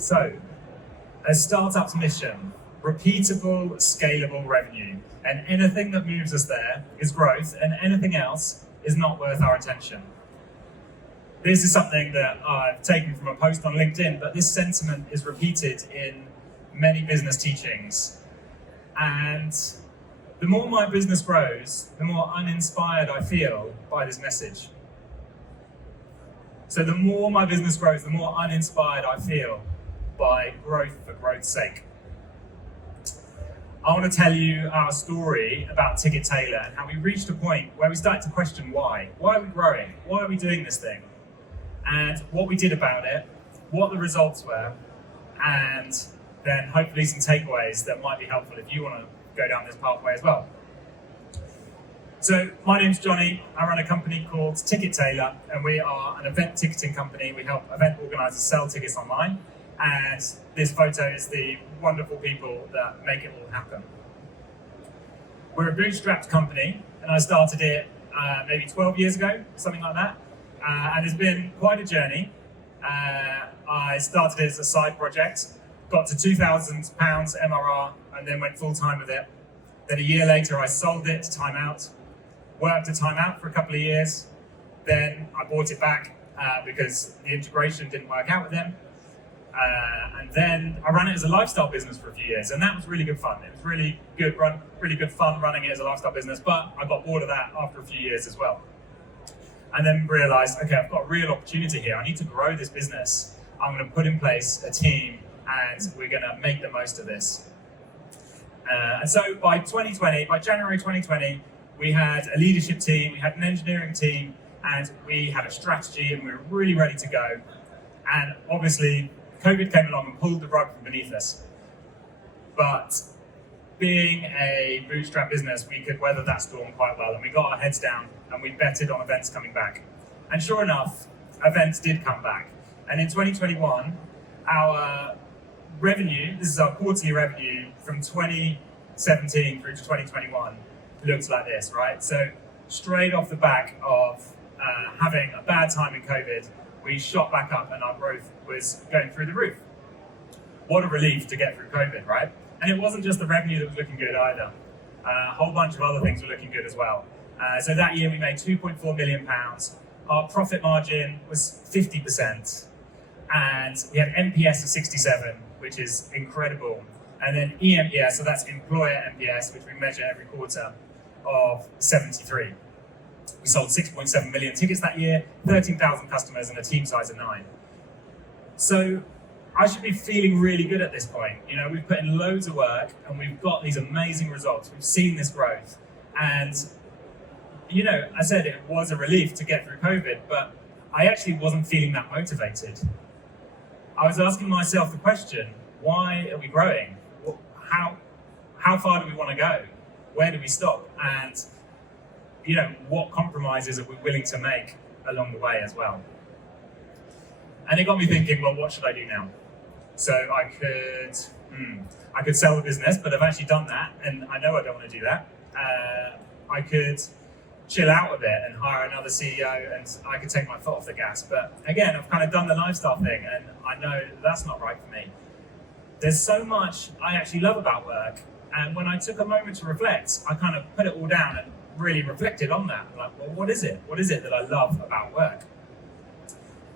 So, a startup's mission, repeatable, scalable revenue. And anything that moves us there is growth, and anything else is not worth our attention. This is something that I've taken from a post on LinkedIn, but this sentiment is repeated in many business teachings. And the more my business grows, the more uninspired I feel by this message. So the more my business grows, the more uninspired I feel by growth for growth's sake. I want to tell you our story about Ticket Tailor and how we reached a point where we started to question why. Why are we growing? Why are we doing this thing? And what we did about it, what the results were, and then hopefully some takeaways that might be helpful if you want to go down this pathway as well. So my name's Jonny. I run a company called Ticket Tailor, and we are an event ticketing company. We help event organisers sell tickets online. And this photo is the wonderful people that make it all happen. We're a bootstrapped company, and I started it maybe 12 years ago, something like that. And it's been quite a journey. I started it as a side project, got to £2,000 MRR, and then went full-time with it. Then a year later, I sold it to Time Out, worked at Time Out for a couple of years. Then I bought it back because the integration didn't work out with them. And then I ran it as a lifestyle business for a few years, and that was really good fun. It was really good fun running it as a lifestyle business, but I got bored of that after a few years as well. And then realized, okay, I've got a real opportunity here. I need to grow this business. I'm going to put in place a team, and we're going to make the most of this. And so by January 2020, we had a leadership team, we had an engineering team, and we had a strategy, and we were really ready to go. And obviously, COVID came along and pulled the rug from beneath us. But being a bootstrap business, we could weather that storm quite well, and we got our heads down and we betted on events coming back. And sure enough, events did come back. And in 2021, our revenue, this is our quarterly revenue from 2017 through to 2021, looks like this, right? So straight off the back of having a bad time in COVID, we shot back up and our growth was going through the roof. What a relief to get through COVID, right? And it wasn't just the revenue that was looking good either. A whole bunch of other things were looking good as well. So that year we made £2.4 million. Our profit margin was 50%. And we had NPS of 67, which is incredible. And then eNPS, so that's employer NPS, which we measure every quarter, of 73. We sold 6.7 million tickets that year, 13,000 customers, and a team size of 9. So I should be feeling really good at this point. You know, we've put in loads of work and we've got these amazing results. We've seen this growth. And, you know, I said it was a relief to get through COVID, but I actually wasn't feeling that motivated. I was asking myself the question, why are we growing? How far do we want to go? Where do we stop? And, you know, what compromises are we willing to make along the way as well? And it got me thinking, well, what should I do now? So I could sell the business, but I've actually done that, and I know I don't want to do that. I could chill out a bit and hire another CEO, and I could take my foot off the gas. But again, I've kind of done the lifestyle thing, and I know that's not right for me. There's so much I actually love about work, and when I took a moment to reflect, I kind of put it all down and really reflected on that. Like, well, what is it? What is it that I love about work?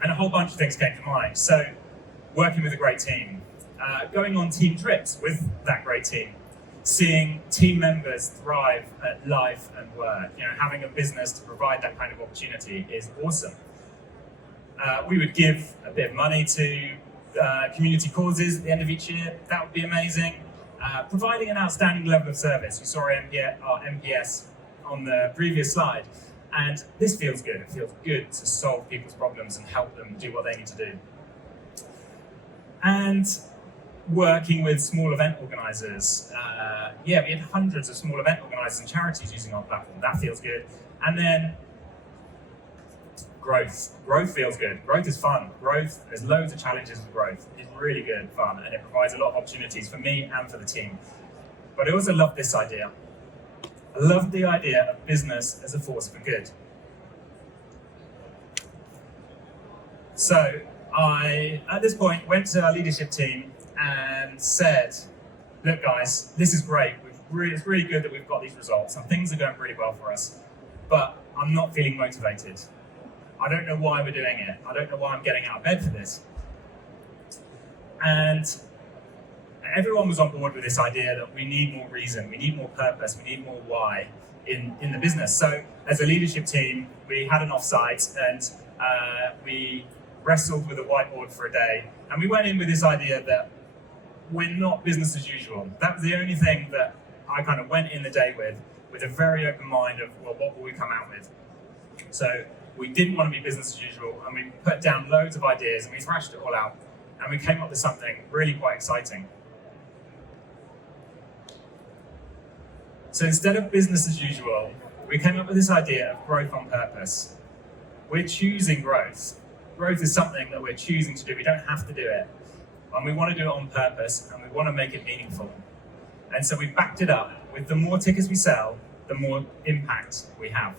And a whole bunch of things came to mind. So, working with a great team, going on team trips with that great team, seeing team members thrive at life and work. You know, having a business to provide that kind of opportunity is awesome. We would give a bit of money to community causes at the end of each year. That would be amazing. Providing an outstanding level of service. You saw our NPS on the previous slide. And this feels good. It feels good to solve people's problems and help them do what they need to do. And working with small event organisers. We had hundreds of small event organisers and charities using our platform. That feels good. And then growth. Growth feels good. Growth is fun. Growth, there's loads of challenges with growth. It's really good fun, and it provides a lot of opportunities for me and for the team. But I also love this idea. I love the idea of business as a force for good. So I, at this point, went to our leadership team and said, look guys, this is great. It's really good that we've got these results and things are going really well for us, but I'm not feeling motivated. I don't know why we're doing it. I don't know why I'm getting out of bed for this. And everyone was on board with this idea that we need more reason, we need more purpose, we need more why in the business. So as a leadership team, we had an offsite and we wrestled with a whiteboard for a day. And we went in with this idea that we're not business as usual. That was the only thing that I kind of went in the day with a very open mind of, well, what will we come out with? So we didn't want to be business as usual, and we put down loads of ideas and we thrashed it all out, and we came up with something really quite exciting. So instead of business as usual, we came up with this idea of growth on purpose. We're choosing growth. Growth is something that we're choosing to do. We don't have to do it. And we want to do it on purpose, and we want to make it meaningful. And so we backed it up with the more tickets we sell, the more impact we have.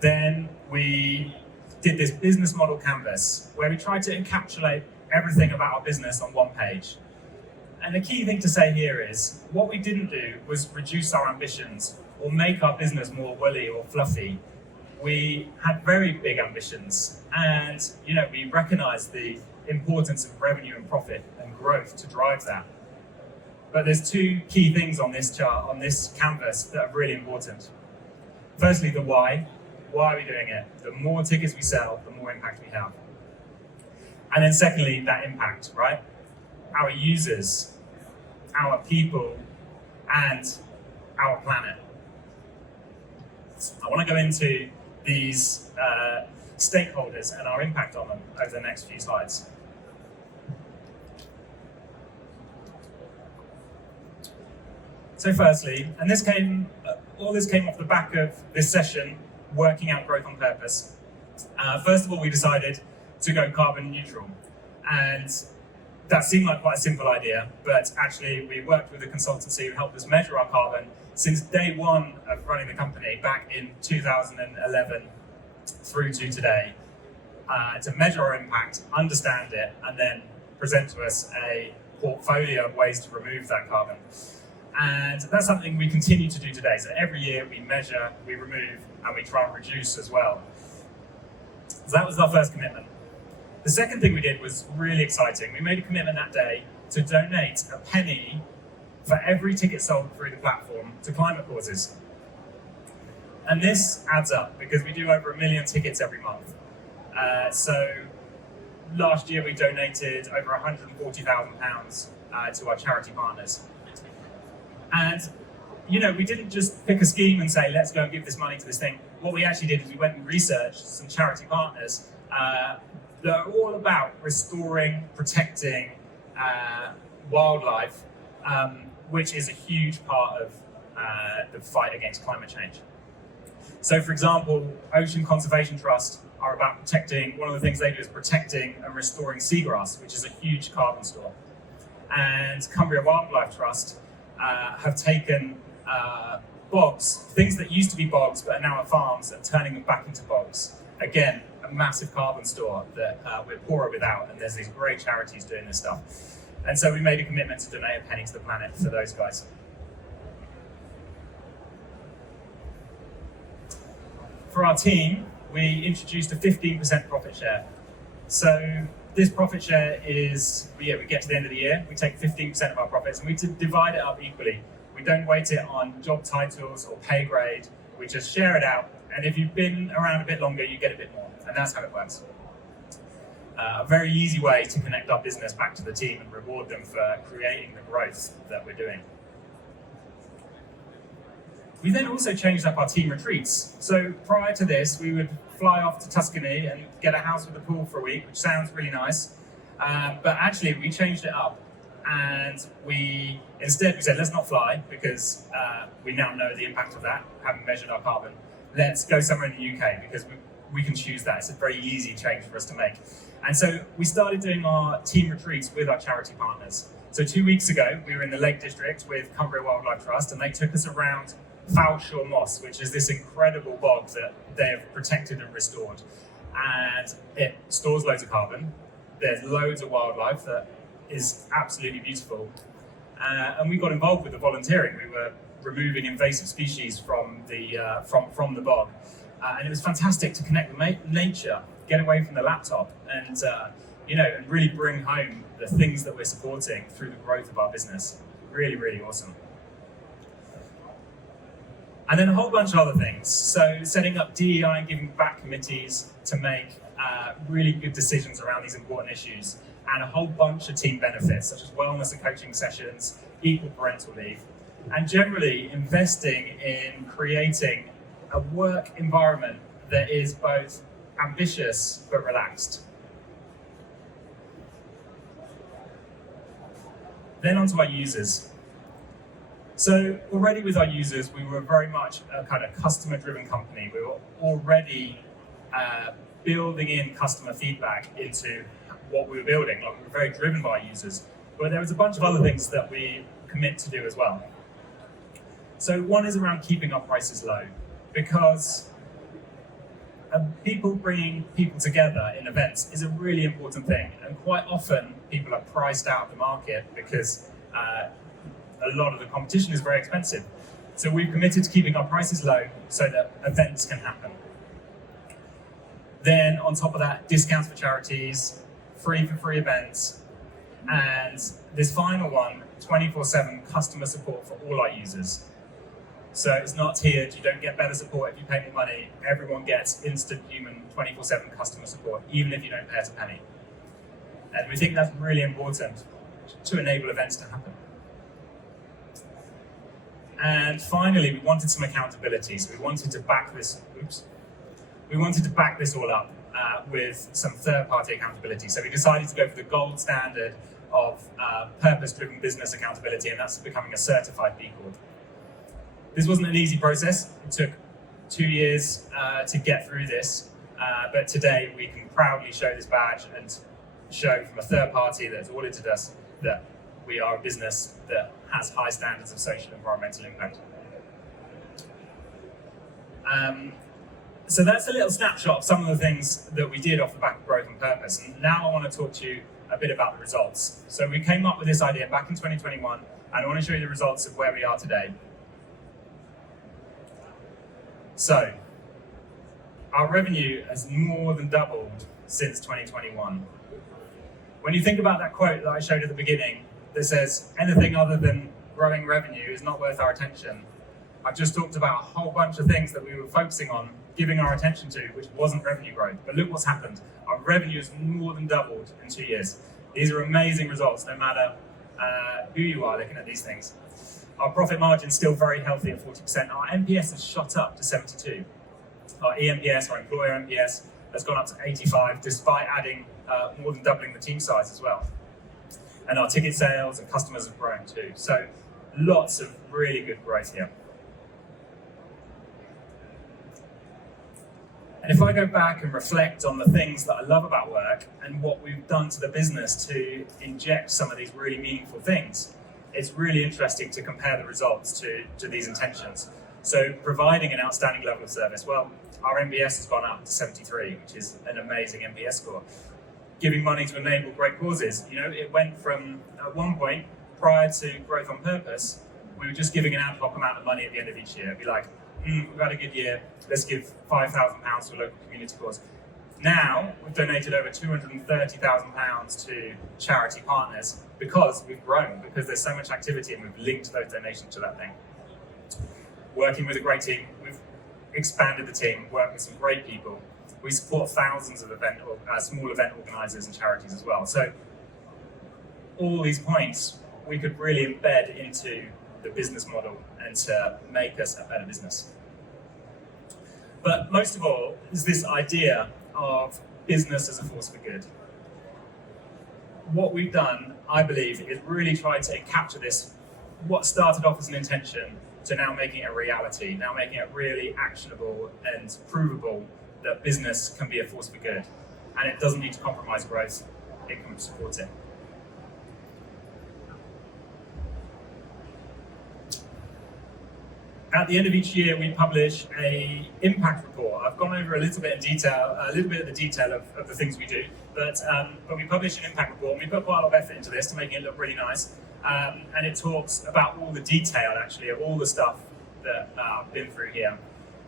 Then we did this business model canvas where we tried to encapsulate everything about our business on one page. And the key thing to say here is, what we didn't do was reduce our ambitions or make our business more woolly or fluffy. We had very big ambitions, and we recognized the importance of revenue and profit and growth to drive that. But there's two key things on this chart, on this canvas, that are really important. Firstly, the why. Why are we doing it? The more tickets we sell, the more impact we have. And then secondly, that impact, right? Our users, our people, and our planet. I want to go into these stakeholders and our impact on them over the next few slides. So firstly, and all this came off the back of this session, working out growth on purpose. First of all, we decided to go carbon neutral. And that seemed like quite a simple idea, but actually we worked with a consultancy who helped us measure our carbon since day one of running the company back in 2011 through to today, to measure our impact, understand it, and then present to us a portfolio of ways to remove that carbon. And that's something we continue to do today. So every year we measure, we remove, and we try and reduce as well. So that was our first commitment. The second thing we did was really exciting. We made a commitment that day to donate a penny for every ticket sold through the platform to climate causes. And this adds up because we do over 1 million tickets every month. So last year we donated over £140,000 to our charity partners. And we didn't just pick a scheme and say, let's go and give this money to this thing. What we actually did is we went and researched some charity partners that are all about restoring, protecting wildlife, which is a huge part of the fight against climate change. So for example, Ocean Conservation Trust are about protecting, one of the things they do is protecting and restoring seagrass, which is a huge carbon store. And Cumbria Wildlife Trust have taken bogs, things that used to be bogs but are now at farms, and turning them back into bogs. Again, a massive carbon store that we're poorer without, and there's these great charities doing this stuff. And so we made a commitment to donate a penny to the planet for those guys. For our team, we introduced a 15% profit share. So this profit share is, we get to the end of the year, we take 15% of our profits and we divide it up equally. We don't weight it on job titles or pay grade, we just share it out. And if you've been around a bit longer, you get a bit more. And that's how it works. A very easy way to connect our business back to the team and reward them for creating the growth that we're doing. We then also changed up our team retreats. So prior to this, we would fly off to Tuscany and get a house with a pool for a week, which sounds really nice. But actually, we changed it up. And instead we said, let's not fly, because we now know the impact of that, having measured our carbon. Let's go somewhere in the UK, because we can choose that. It's a very easy change for us to make. And so we started doing our team retreats with our charity partners. So 2 weeks ago, we were in the Lake District with Cumbria Wildlife Trust, and they took us around Founder Moss, which is this incredible bog that they have protected and restored. And it stores loads of carbon. There's loads of wildlife that is absolutely beautiful. And we got involved with the volunteering. We were removing invasive species from the bog. And it was fantastic to connect with nature, get away from the laptop, and and really bring home the things that we're supporting through the growth of our business. Really, really awesome. And then a whole bunch of other things. So setting up DEI and giving back committees to make really good decisions around these important issues, and a whole bunch of team benefits, such as wellness and coaching sessions, equal parental leave, and generally investing in creating a work environment that is both ambitious but relaxed. Then onto our users. So already with our users, we were very much a kind of customer-driven company. We were already building in customer feedback into what we were building. Like, we were very driven by our users. But there was a bunch of other things that we commit to do as well. So one is around keeping our prices low, because people bringing people together in events is a really important thing. And quite often people are priced out of the market because a lot of the competition is very expensive. So we've committed to keeping our prices low so that events can happen. Then on top of that, discounts for charities, free events, and this final one, 24/7 customer support for all our users. So it's not tiered, you don't get better support if you pay more money. Everyone gets instant human 24/7 customer support, even if you don't pay us a penny. And we think that's really important to enable events to happen. And finally, we wanted some accountability. So we wanted to back this, all up with some third-party accountability. So we decided to go for the gold standard of purpose-driven business accountability, and that's becoming a certified B Corp. This wasn't an easy process. It took 2 years to get through this, but today we can proudly show this badge and show from a third party that has audited us that we are a business that has high standards of social and environmental impact. So that's a little snapshot of some of the things that we did off the back of growth and purpose. And now I want to talk to you a bit about the results. So we came up with this idea back in 2021, and I want to show you the results of where we are today. So our revenue has more than doubled since 2021. When you think about that quote that I showed at the beginning that says, anything other than growing revenue is not worth our attention, I've just talked about a whole bunch of things that we were focusing on, giving our attention to, which wasn't revenue growth. But look what's happened. Our revenue has more than doubled in 2 years. These are amazing results, no matter who you are looking at these things. Our profit margin is still very healthy at 40%. Our NPS has shot up to 72. Our eNPS, our employer NPS, has gone up to 85, despite adding more than doubling the team size as well. And our ticket sales and customers have grown too. So lots of really good growth here. And if I go back and reflect on the things that I love about work and what we've done to the business to inject some of these really meaningful things, it's really interesting to compare the results to these intentions. So providing an outstanding level of service, well, our NPS has gone up to 73, which is an amazing NPS score. Giving money to enable great causes, it went from, at one point, prior to growth on purpose, we were just giving an ad hoc amount of money at the end of each year. It'd be like, we've had a good year, let's give £5,000 to a local community cause. Now, we've donated over £230,000 to charity partners because we've grown, because there's so much activity and we've linked those donations to that thing. Working with a great team, we've expanded the team, worked with some great people. We support thousands of small event organisers and charities as well. So all these points we could really embed into the business model and to make us a better business. But most of all is this idea of business as a force for good. What we've done, I believe, is really try to capture this, what started off as an intention, to now making it a reality, now making it really actionable and provable that business can be a force for good. And it doesn't need to compromise growth, it can support it. At the end of each year, we publish a impact report. I've gone over a little bit of the detail of the things we do, but we publish an impact report, and we put quite a lot of effort into this to make it look really nice. And it talks about all the detail, actually, of all the stuff that I've been through here.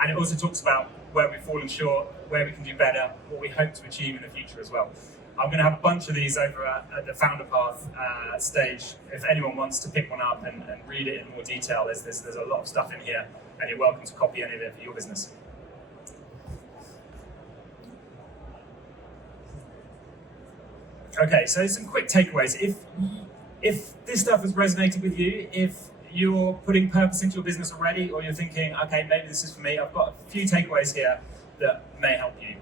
And it also talks about where we've fallen short, where we can do better, what we hope to achieve in the future as well. I'm going to have a bunch of these over at the Founder Path stage. If anyone wants to pick one up and read it in more detail, there's a lot of stuff in here, and you're welcome to copy any of it for your business. Okay, so some quick takeaways. If this stuff has resonated with you, if you're putting purpose into your business already, or you're thinking, okay, maybe this is for me, I've got a few takeaways here that may help you.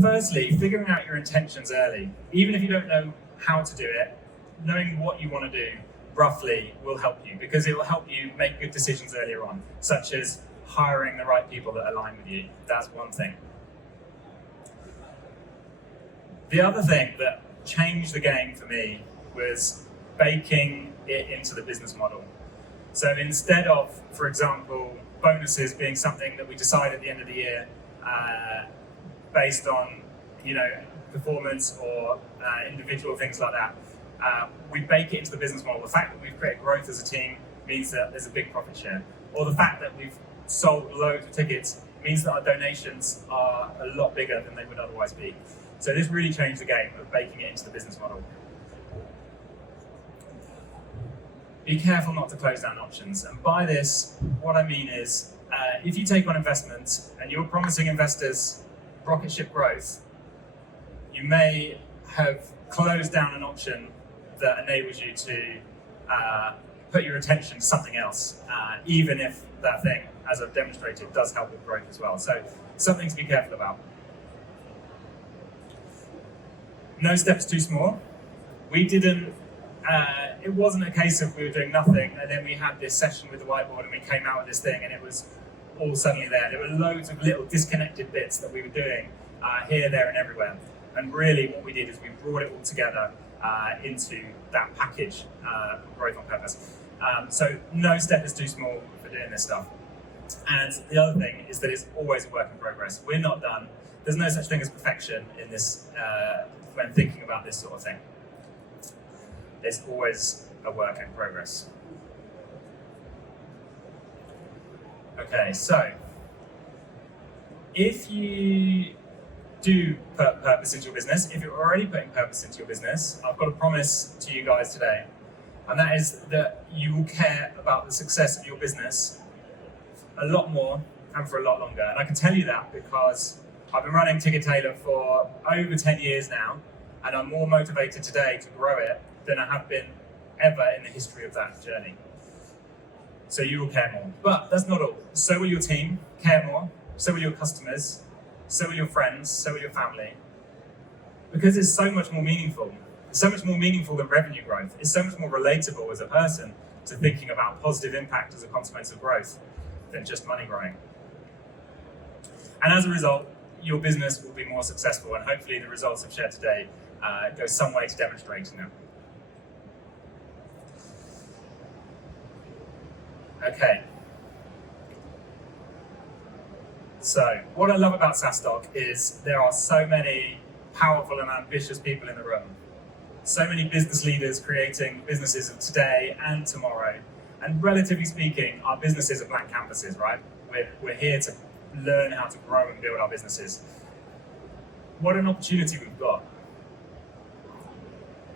Firstly, figuring out your intentions early. Even if you don't know how to do it, knowing what you want to do roughly will help you, because it will help you make good decisions earlier on, such as hiring the right people that align with you. That's one thing. The other thing that changed the game for me was baking it into the business model. So instead of, for example, bonuses being something that we decide at the end of the year, based on, performance or individual things like that, we bake it into the business model. The fact that we've created growth as a team means that there's a big profit share, or the fact that we've sold loads of tickets means that our donations are a lot bigger than they would otherwise be. So this really changed the game of baking it into the business model. Be careful not to close down options, and by this, what I mean is, if you take on investment and you're promising investors rocket ship growth, you may have closed down an option that enables you to put your attention to something else, even if that thing, as I've demonstrated, does help with growth as well. So something to be careful about. No steps too small. It wasn't a case of we were doing nothing and then we had this session with the whiteboard and we came out with this thing and it was all suddenly there. There were loads of little disconnected bits that we were doing here, there, and everywhere. And really what we did is we brought it all together into that package, Growth on Purpose. So no step is too small for doing this stuff. And the other thing is that it's always a work in progress. We're not done. There's no such thing as perfection in this when thinking about this sort of thing. It's always a work in progress. Okay, so if you do put purpose into your business, if you're already putting purpose into your business, I've got a promise to you guys today, and that is that you will care about the success of your business a lot more and for a lot longer. And I can tell you that because I've been running Ticket Tailor for over 10 years now, and I'm more motivated today to grow it than I have been ever in the history of that journey. So you will care more. But that's not all. So will your team care more, so will your customers, so will your friends, so will your family. Because it's so much more meaningful. It's so much more meaningful than revenue growth. It's so much more relatable as a person to thinking about positive impact as a consequence of growth than just money growing. And as a result, your business will be more successful, and hopefully the results I've shared today go some way to demonstrating that. Okay. So, what I love about SaaStock is there are so many powerful and ambitious people in the room. So many business leaders creating businesses of today and tomorrow. And relatively speaking, our businesses are blank canvases, right? We're here to learn how to grow and build our businesses. What an opportunity we've got.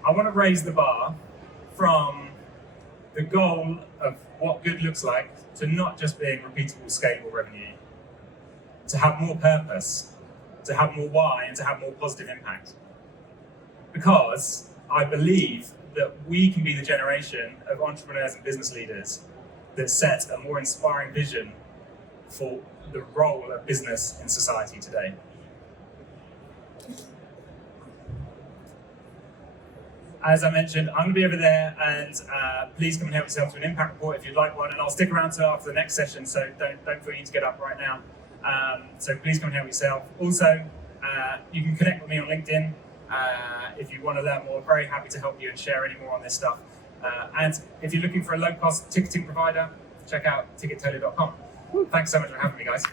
I want to raise the bar from the goal of what good looks like to not just being repeatable, scalable revenue, to have more purpose, to have more why, and to have more positive impact. Because I believe that we can be the generation of entrepreneurs and business leaders that set a more inspiring vision for the role of business in society today. As I mentioned, I'm going to be over there, and please come and help yourself to an impact report if you'd like one, and I'll stick around till after the next session, so don't feel you need to get up right now. So please come and help yourself. Also, you can connect with me on LinkedIn if you want to learn more. Very happy to help you and share any more on this stuff. And if you're looking for a low-cost ticketing provider, check out tickettailor.com. Thanks so much for having me, guys.